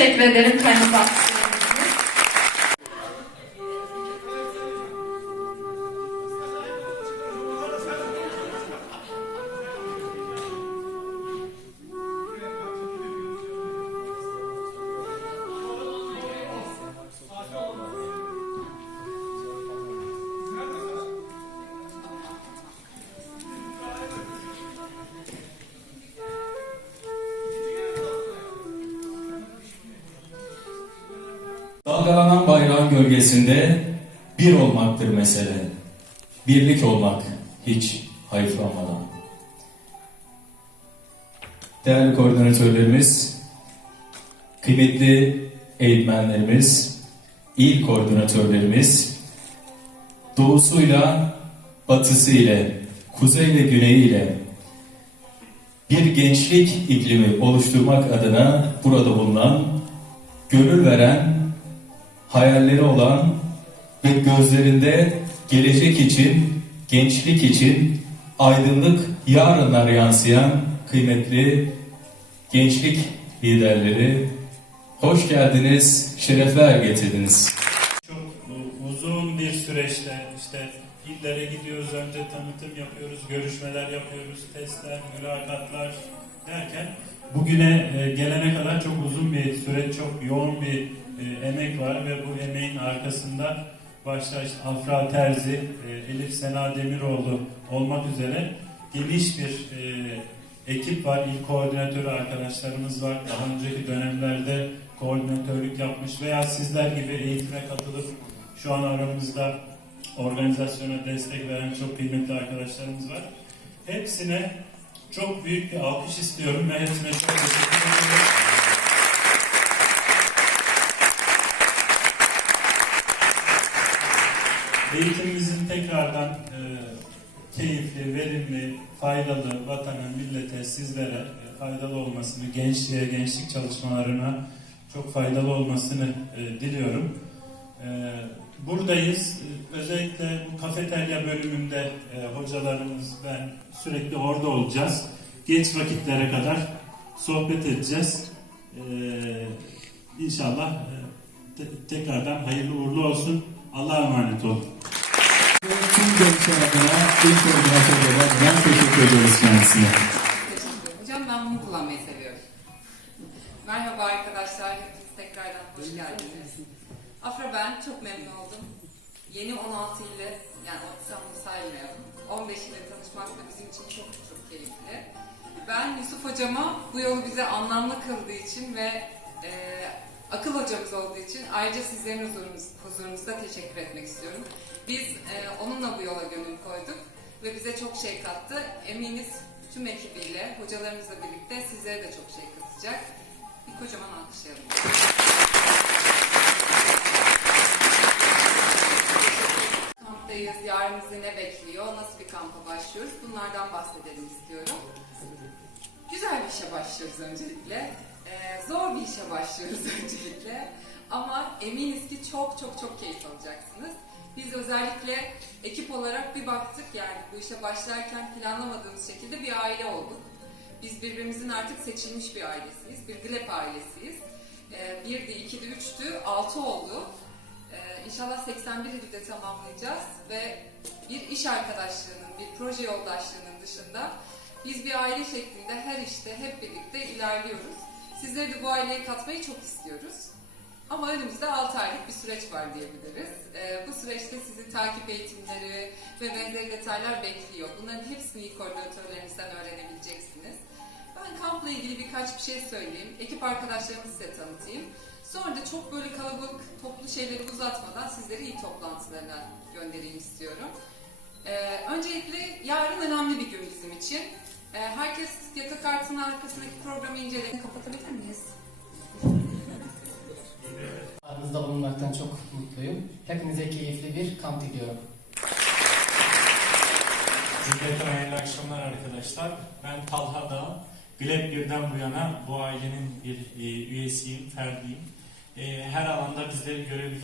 teşekkür ederim kaynağı. Dalgalanan bayrağın gölgesinde bir olmaktır mesele. Birlik olmak hiç hayıflanmadan. Değerli koordinatörlerimiz, kıymetli eğitmenlerimiz, il koordinatörlerimiz, doğusuyla, batısı ile, kuzey ve güneyi ile bir gençlik iklimi oluşturmak adına burada bulunan, gönül veren, hayalleri olan ve gözlerinde gelecek için, gençlik için aydınlık yarınlar yansıyan kıymetli gençlik liderleri hoş geldiniz, şerefler getirdiniz. Çok uzun bir süreçte işte illere gidiyoruz, önce tanıtım yapıyoruz, görüşmeler yapıyoruz, testler, mülakatlar derken bugüne e, gelene kadar çok uzun bir süreç, çok yoğun bir e, emek var ve bu emeğin arkasında başta işte Afra Terzi, e, Elif Sena Demiroğlu olmak üzere geniş bir ekip var. İl koordinatörü arkadaşlarımız var. Daha önceki dönemlerde koordinatörlük yapmış veya sizler gibi eğitime katılıp şu an aramızda organizasyona destek veren çok kıymetli arkadaşlarımız var. Hepsine çok büyük bir alkış istiyorum ve hepsine çok teşekkür ederim. Eğitimimizin tekrardan e, keyifli, verimli, faydalı vatana, millete, sizlere e, faydalı olmasını, gençliğe, gençlik çalışmalarına çok faydalı olmasını e, diliyorum. E, buradayız. Özellikle bu kafeterya bölümünde e, hocalarımız, ben sürekli orada olacağız. Geç vakitlere kadar sohbet edeceğiz. E, inşallah e, te- tekrardan hayırlı uğurlu olsun. Allah'a emanet olun. Tüm gençler adına il koordinatörü adına teşekkür ediyoruz kendisine. Teşekkür ederim. Hocam ben bunu kullanmayı seviyorum. Merhaba arkadaşlar, hepiniz tekrardan hoş geldiniz. Afra ben, çok memnun oldum. Yeni 16 ile, yani İstanbul'u saymayalım, 15 ile tanışmak da bizim için çok çok keyifli. Ben Yusuf hocama bu yolu bize anlamlı kıldığı için ve e, akıl hocamız olduğu için ayrıca sizlerin huzurunuz, huzurunuzda teşekkür etmek istiyorum. Biz e, onunla bu yola gönül koyduk ve bize çok şey kattı. Eminiz tüm ekibiyle, hocalarımızla birlikte sizlere de çok şey katacak. Bir kocaman alkışlayalım. Kamptayız, yarın bizi ne bekliyor, nasıl bir kampa başlıyoruz bunlardan bahsedelim istiyorum. Güzel bir işe başlıyoruz öncelikle. Ee, zor bir işe başlıyoruz öncelikle. Ama eminiz ki çok çok çok keyif alacaksınız. Biz özellikle ekip olarak bir baktık yani bu işe başlarken planlamadığımız şekilde bir aile olduk. Biz birbirimizin artık seçilmiş bir ailesiyiz. Bir Dilep ailesiyiz. Ee, birdi, ikidi, üçtü, altı oldu. Ee, inşallah 81 ili de tamamlayacağız ve bir iş arkadaşlığının, bir proje yoldaşlığının dışında biz bir aile şeklinde her işte hep birlikte ilerliyoruz. Sizleri de bu aileye katmayı çok istiyoruz. Ama önümüzde 6 aylık bir süreç var diyebiliriz. Ee, bu süreçte sizi takip eğitimleri ve benzeri detaylar bekliyor. Bunların hepsini koordinatörlerimizden öğrenebileceksiniz. Ben kampla ilgili birkaç bir şey söyleyeyim. Ekip arkadaşlarımı size tanıtayım. Sonra da çok böyle kalabalık toplu şeyleri uzatmadan sizleri iyi toplantılarına göndereyim istiyorum. Ee, öncelikle yarın önemli bir gün bizim için. Ee, herkes yaka kartının arkasındaki programı inceleyin. Kapatabilir miyiz? Aranızda bulunmaktan çok mutluyum. Hepinize keyifli bir kamp diliyorum. Cümleten hayırlı akşamlar arkadaşlar. Ben Talha Dağ. Gleb birden bu yana bu ailenin bir e, üyesiyim, ferdiyim. E, her alanda bizleri görebil